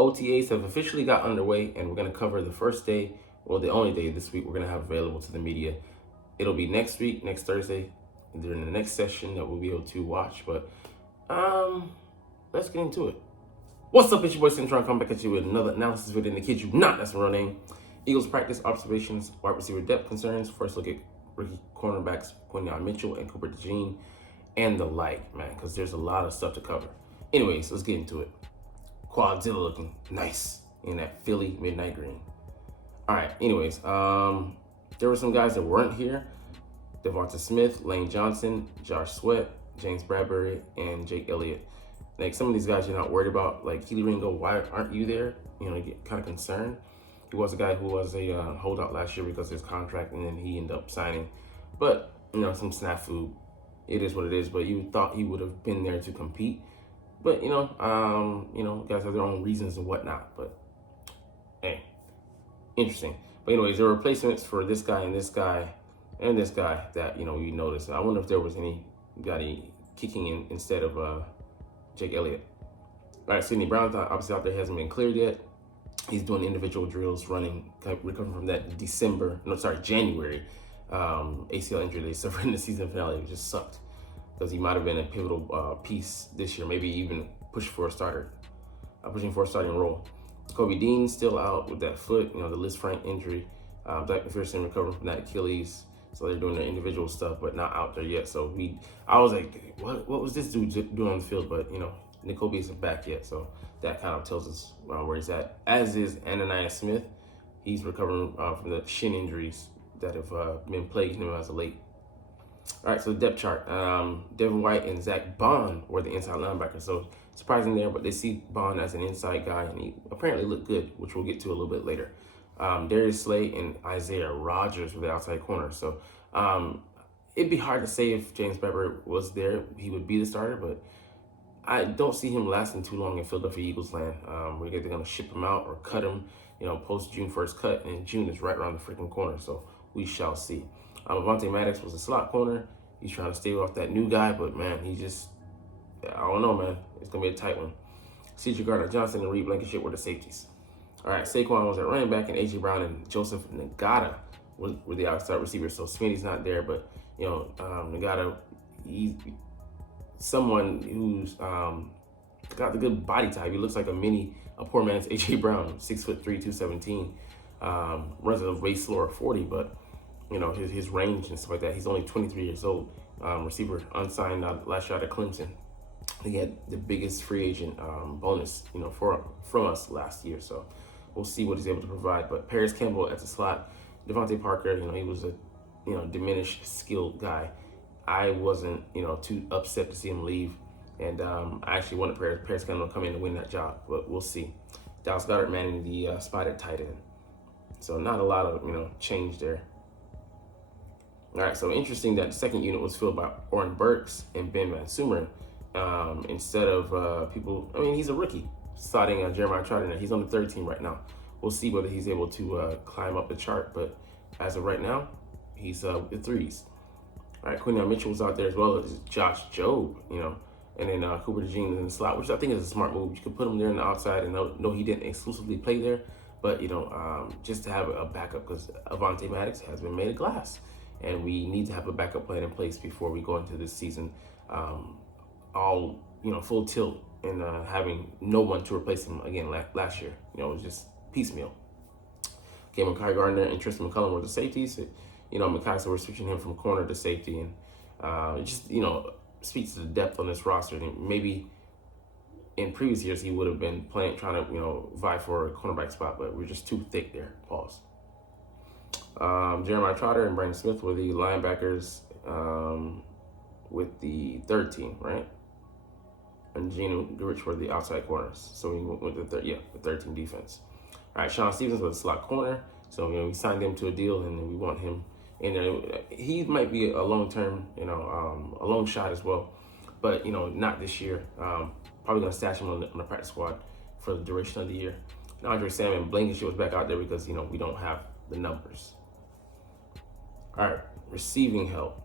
OTAs have officially got underway, and we're going to cover the first day, well, the only day this week we're going to have available to the media. It'll be next week, next Thursday, during the next session that we'll be able to watch. But let's get into it. What's up, it's your boy Cintron, coming back at you with another analysis video. And to kid you not, that's my real name. Eagles practice observations, wide receiver depth concerns. First look at rookie cornerbacks Quinyon Mitchell and Cooper DeJean, and the like, man, because there's a lot of stuff to cover. Anyways, let's get into it. Quadzilla looking nice in that Philly midnight green. All right, anyways, there were some guys that weren't here. Devonta Smith, Lane Johnson, Josh Sweat, James Bradbury, and Jake Elliott. Like, some of these guys you're not worried about, like Keely Ringo, why aren't you there? You know, you get kind of concerned. He was a guy who was a holdout last year because of his contract, and then he ended up signing. But, you know, some snafu. It is what it is, but you thought he would have been there to compete. But, you know, guys have their own reasons and whatnot. But, hey, interesting. But anyways, there were replacements for this guy and this guy and this guy that, you know, you noticed. I wonder if there was anybody kicking in instead of Jake Elliott. All right, Sidney Brown, obviously out there, hasn't been cleared yet. He's doing individual drills, running, recovering from that January ACL injury they suffered in the season finale. It just sucked because he might have been a pivotal piece this year, maybe even pushing for a starting role. Kobe Dean still out with that foot, you know, the Liz Frank injury. Black McPherson recovering from that Achilles. So they're doing their individual stuff, but not out there yet. So I was like, what was this dude doing on the field? But, you know, N'Kobe isn't back yet. So that kind of tells us where he's at. As is Ananias Smith. He's recovering from the shin injuries that have been plaguing him as of late. All right, so the depth chart. Devin White and Zach Bond were the inside linebackers. So surprising there, but they see Bond as an inside guy, and he apparently looked good, which we'll get to a little bit later. Darius Slay and Isaiah Rodgers were the outside corners. So it'd be hard to say if James Bradbury was there, he would be the starter, but I don't see him lasting too long in Philadelphia Eagles land. We're either going to ship him out or cut him, you know, post June 1st cut, and June is right around the freaking corner, so we shall see. Avonte Maddox was a slot corner. He's trying to stay off that new guy, but man, I don't know, man. It's going to be a tight one. C.J. Gardner-Johnson and Reed Blankenship were the safeties. All right, Saquon was at running back, and A.J. Brown and Joseph Ngata were the outside receivers. So Smitty's not there, but, you know, Ngata, he's someone who's got the good body type. He looks like a poor man's A.J. Brown, 6'3", 217. Runs at a way slower 40, but, you know, his range and stuff like that. He's only 23 years old. Receiver unsigned last year out of Clemson. He had the biggest free agent bonus, you know, from us last year. So we'll see what he's able to provide. But Paris Campbell at the slot, Devontae Parker, you know, he was a, you know, diminished skilled guy. I wasn't, you know, too upset to see him leave. And I actually wanted Paris Campbell to come in and win that job, but we'll see. Dallas Goedert manning the spot at tight end. So not a lot of, you know, change there. All right, so interesting that the second unit was filled by Oren Burks and Ben Van Sumeren instead of people. I mean, he's a rookie, starting Jeremiah Trotter. He's on the third team right now. We'll see whether he's able to climb up the chart, but as of right now, he's the threes. All right, Quinyon Mitchell was out there as well as Josh Jobe, you know, and then Cooper DeJean in the slot, which I think is a smart move. You could put him there on the outside, and no, he didn't exclusively play there, but, you know, just to have a backup, because Avonte Maddox has been made of glass. And we need to have a backup plan in place before we go into this season, all, you know, full tilt and having no one to replace him again last year. You know, it was just piecemeal. Okay, Mekhi Gardner and Tristan McCullum were the safeties. You know, Mekhi, so we're switching him from corner to safety, and it just, you know, speaks to the depth on this roster. And maybe in previous years he would have been trying to, you know, vie for a cornerback spot, but we're just too thick there. Pause. Jeremiah Trotter and Brandon Smith were the linebackers with the third team, right? And Gino Goodrich were the outside corners. So we went with the third team defense. All right, Sean Stevens was a slot corner. So, you know, we signed him to a deal, and we want him in there. He might be a long-term, you know, a long shot as well. But, you know, not this year. Probably going to stash him on the practice squad for the duration of the year. And Andre Salmon Blankenship was back out there because, you know, we don't have the numbers. All right, receiving help.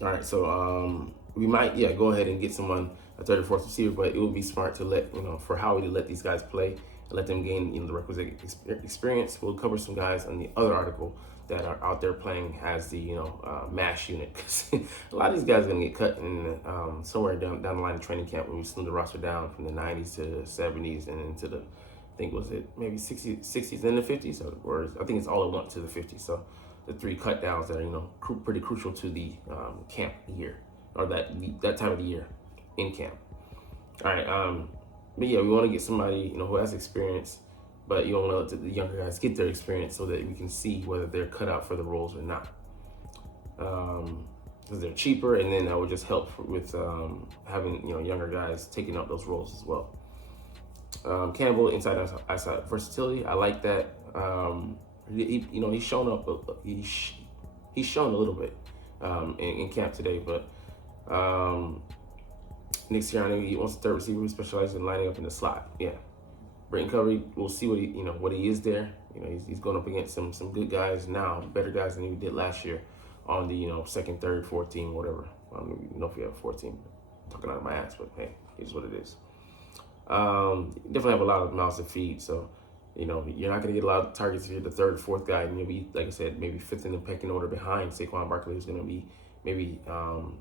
All right, so we might, go ahead and get someone, a third or fourth receiver, but it would be smart to let, you know, for Howie to let these guys play let them gain the requisite experience. We'll cover some guys on the other article that are out there playing as the MASH unit, because a lot of these guys are gonna get cut in somewhere down the line of training camp when we slim the roster down from the 90s to the 70s and into the, I think was it maybe 60s and the 50s, or I think it's all it went to the 50s. So the 3 cut downs that are pretty crucial to the camp year, or that time of the year in camp. All right, but yeah, we want to get somebody who has experience, but you don't want to let the younger guys get their experience so that we can see whether they're cut out for the roles or not. Because they're cheaper, and then that would just help with having younger guys taking up those roles as well. Campbell, inside outside versatility, I like that. He's shown up. He's shown a little bit in camp today, but Nick Sirianni, he wants a third receiver who specializes in lining up in the slot. Yeah, Britton Covey, we'll see what he is there. He's going up against some good guys now, better guys than he did last year on the second, third, fourth team, whatever. I don't even know if we have a 14. I'm talking out of my ass, but hey, it is what it is. Definitely have a lot of mouths to feed, so you're not going to get a lot of targets if you're the third or fourth guy, and you'll be, like I said, maybe fifth in the pecking order behind Saquon Barkley, who's going to be maybe an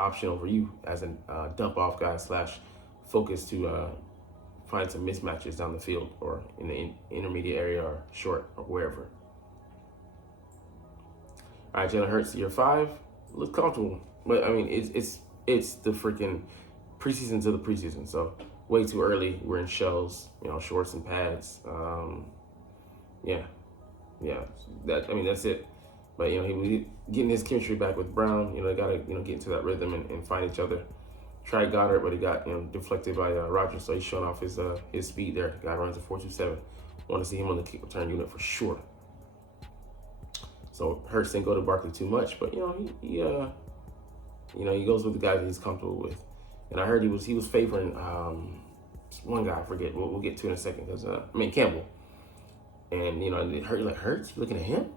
option over you as a dump off guy / focus to find some mismatches down the field or in the intermediate area or short or wherever. All right, Jalen Hurts, year 5, looks comfortable, but I mean it's the freaking preseason to the preseason, so way too early. We're in shells, shorts and pads. That's it. But he getting his chemistry back with Brown. They gotta get into that rhythm and find each other. Tried Goddard, but he got deflected by Rodgers, so he's showing off his speed there. Guy runs a 4.27. Want to see him on the kick return unit for sure. So Hurts didn't go to Barkley too much, but he goes with the guys that he's comfortable with. And I heard he was favoring one guy, I forget. We'll get to in a second, because Campbell. And Hurts, you looking at him?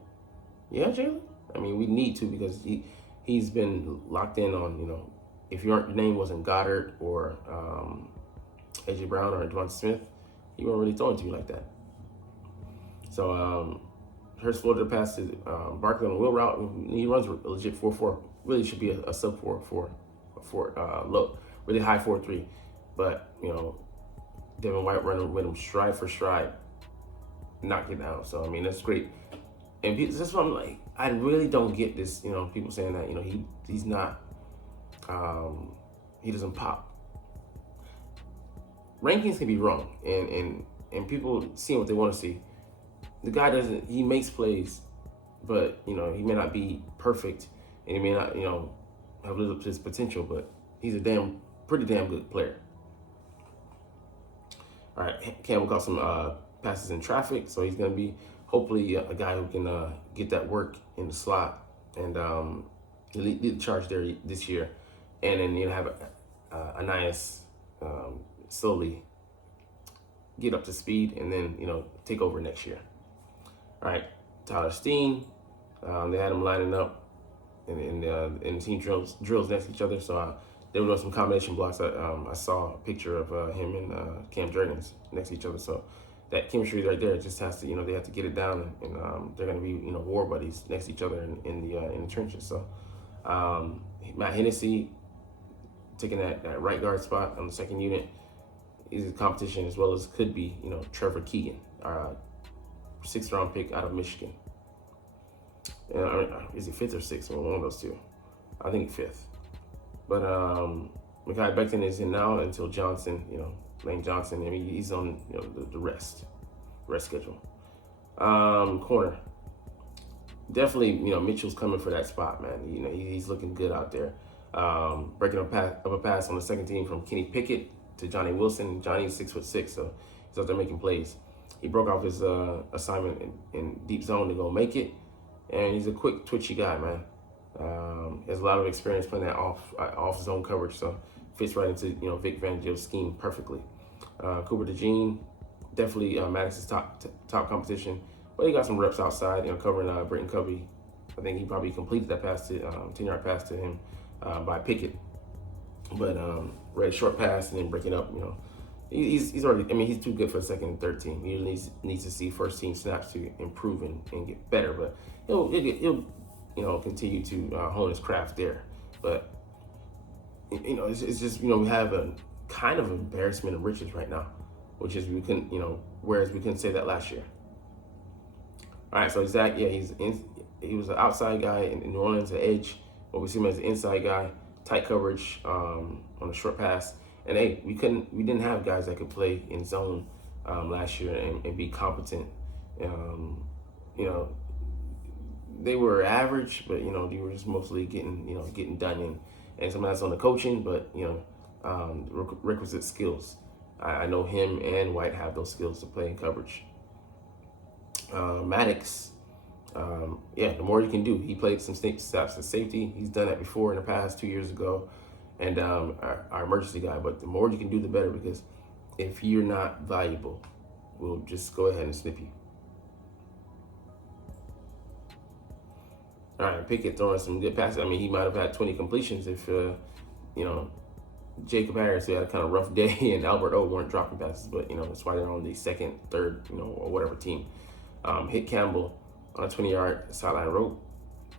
Yeah, Jalen. I mean, we need to, because he's been locked in on if your name wasn't Goddard or AJ Brown or Devonta Smith, he wasn't really throwing to you like that. So Hurts floated the pass to Barkley on the wheel route. He runs a legit 4.4. Really should be a sub 4.4, low, really high 4.3. But Devin White running with him stride for stride, knocked it down. So I mean, that's great. And that's what I'm like. I really don't get this. People saying that he's not. He doesn't pop. Rankings can be wrong, and people seeing what they want to see. The guy doesn't. He makes plays, but he may not be perfect, and he may not have lived up to his potential. But he's a pretty damn good player. All right, Campbell got some passes in traffic, so he's gonna be hopefully a guy who can get that work in the slot and lead the charge there this year, and then have Anais slowly get up to speed, and then take over next year. All right, Tyler Steen, they had him lining up in the team drills next to each other, so they were doing some combination blocks. I saw a picture of him and Cam Jurgens next to each other, so that chemistry right there just has to, they have to get it down, and they're going to be, war buddies next to each other in the trenches. So Matt Hennessy taking that right guard spot on the second unit is a competition, as well as could be, Trevor Keegan, 6th round pick out of Michigan. Is he 5th or 6th? One of those two. I think 5th. But Mekhi Becton is in now until Johnson, Lane Johnson. I mean, he's on the rest schedule. Corner, definitely. Mitchell's coming for that spot, man. He's looking good out there. Breaking up a pass on the second team from Kenny Pickett to Johnny Wilson. Johnny's 6'6", so he's out there making plays. He broke off his assignment in deep zone to go make it, and he's a quick, twitchy guy, man. He has a lot of experience playing that off zone coverage, so fits right into Vic Fangio's scheme perfectly. Cooper DeJean, definitely Maddox's top competition, but he got some reps outside, covering Britton Covey. I think he probably completed that pass to 10-yard pass to him by Pickett, but read a short pass and then breaking up, He's already. I mean, he's too good for the second and third team. He needs to see first team snaps to improve and get better. But he'll continue to hone his craft there. But it's just we have a kind of embarrassment of riches right now, which is we couldn't whereas we couldn't say that last year. All right, so Zach, yeah, he was an outside guy in New Orleans, an edge, but we see him as an inside guy, tight coverage on a short pass. And hey, we didn't have guys that could play in zone last year and be competent. They were average, but they were just mostly getting done in. And some of that's on the coaching, but requisite skills. I know him and White have those skills to play in coverage. Maddox, the more you can do. He played some snaps at safety. He's done that before in the past 2 years ago. And our emergency guy. But the more you can do, the better, because if you're not valuable, we'll just go ahead and snip you. All right, Pickett throwing some good passes. I mean, he might have had 20 completions if, Jacob Harris, who had a kind of rough day, and Albert O weren't dropping passes. But, that's why they're on the second, third, or whatever team. Hit Campbell on a 20-yard sideline rope.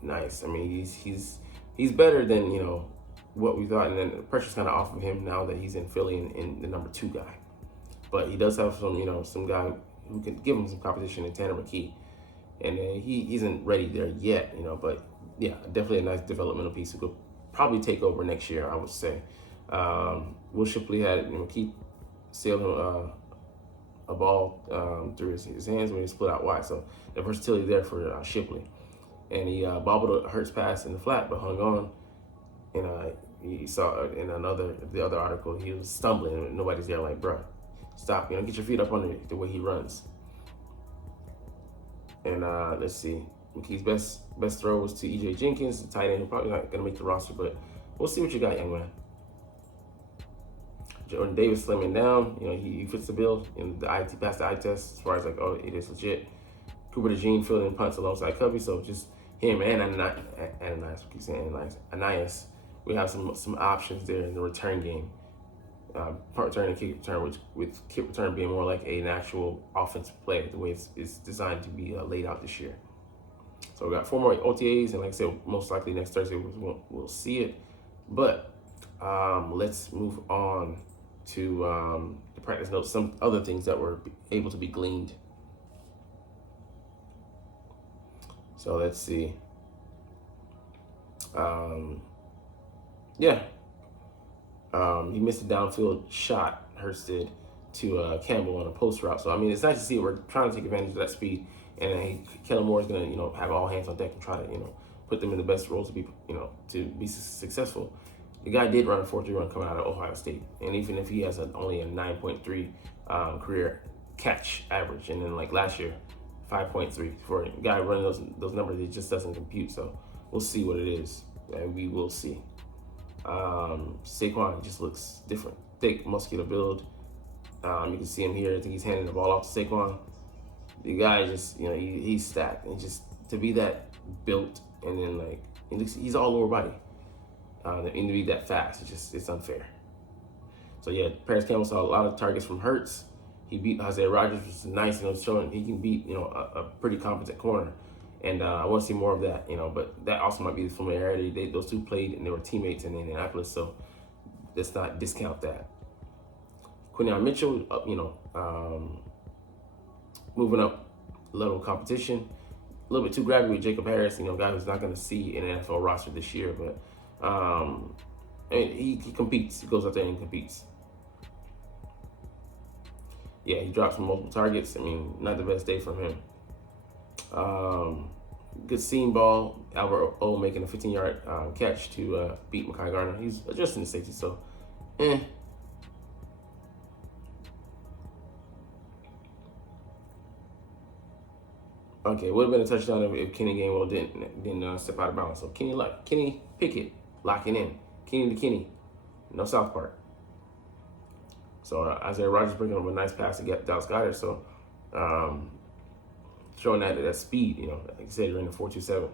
Nice. I mean, he's better than, what we thought, and then the pressure's kind of off of him now that he's in Philly and the number 2 guy. But he does have some guy who can give him some competition in Tanner McKee, and he isn't ready there yet, But yeah, definitely a nice developmental piece who could probably take over next year, I would say. Will Shipley had McKee sailed him a ball through his hands when he split out wide, so the versatility there for Shipley, and he bobbled a Hurts pass in the flat, but hung on. And you saw in the other article, he was stumbling, and nobody's there like, bro, stop, get your feet up under the way he runs. And let's see, McKee's best throw was to E.J. Jenkins, the tight end, who's probably not gonna make the roster, but we'll see what you got, young man. Jordan Davis slimming down, he fits the bill in the he passed the eye test as far as it is legit. Cooper DeJean fielding punts alongside Covey, so just him and Ananias. We have some options there in the return game. Punt return and kick return, with kick return being more like an actual offensive play, the way it's designed to be laid out this year. So we got 4 more OTAs, and like I said, most likely next Thursday we'll see it. But let's move on to the practice notes, some other things that were able to be gleaned. So let's see. He missed a downfield shot, Hurts did, to Campbell on a post route. So, I mean, it's nice to see we're trying to take advantage of that speed. And Kellen Moore is going to, have all hands on deck and try to, put them in the best roles to be successful. The guy did run a 4.3 run coming out of Ohio State. And even if he has only a 9.3 career catch average, and then like last year, 5.3 for a guy running those numbers, it just doesn't compute. So we'll see what it is. We will see. Saquon just looks different. Thick, muscular build. You can see him here. I think he's handing the ball off to Saquon. The guy just, he's stacked. And just to be that built, and then he's all lower body. And to be that fast, it's unfair. So yeah, Paris Campbell saw a lot of targets from Hurts. He beat Isaiah Rodgers, which is nice, showing he can beat, a pretty competent corner. And I want to see more of that, but that also might be the familiarity. Those two played and they were teammates in Indianapolis, so let's not discount that. Quinyon Mitchell, moving up level of competition. A little bit too grabby with Jacob Harris, guy who's not going to see an NFL roster this year, but he competes. He goes out there and competes. Yeah, he drops from multiple targets. I mean, not the best day from him. Good seam ball. Albert O making a 15-yard catch to beat Mekhi Garner. He's adjusting the safety, so Okay, it would have been a touchdown if Kenny Gainwell didn't step out of bounds. So Kenny Pickett locking in. Kenny to Kenny. No South Park. So Isaiah Rodgers bringing up a nice pass to get Dallas Goedert. So showing that speed, like I said, you're in the 4.27.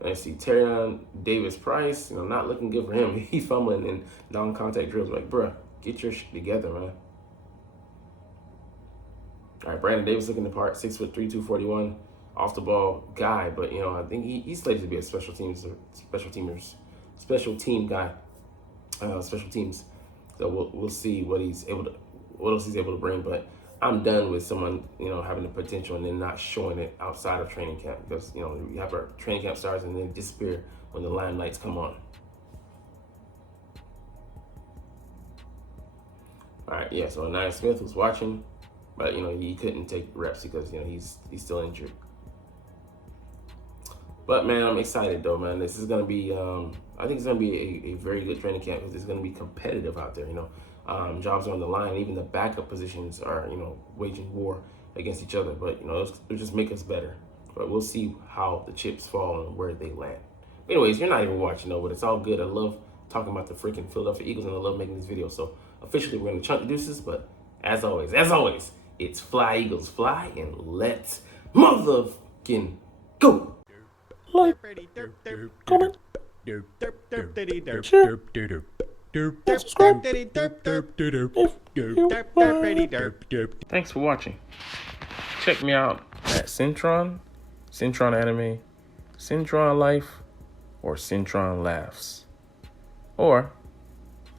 And I see Terrion Davis-Price, not looking good for him. He's fumbling in non-contact drills. Like, bruh, get your shit together, man. All right, Brandon Davis looking the part, 6'3", 241, off the ball guy. But I think he's slated to be a special team guy, special teams. So we'll see what else he's able to bring. But I'm done with someone having the potential and then not showing it outside of training camp, because you have our training camp starts and then disappear when the limelights come on. All right, yeah. So Anaya Smith was watching, but he couldn't take reps because he's still injured. But man, I'm excited though, man. This is gonna be I think it's gonna be a very good training camp, because it's gonna be competitive out there. Jobs are on the line. Even the backup positions are waging war against each other. But it'll just make us better. But we'll see how the chips fall and where they land. Anyways, you're not even watching though, but it's all good. I love talking about the freaking Philadelphia Eagles, and I love making this video. So officially, we're gonna chunk the deuces. But as always, it's fly Eagles fly, and let's motherfucking go. Like, comment, share, subscribe. Thanks for watching. Check me out at Cintron Anime, Cintron Life, or Cintron Laughs, or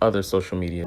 other social media.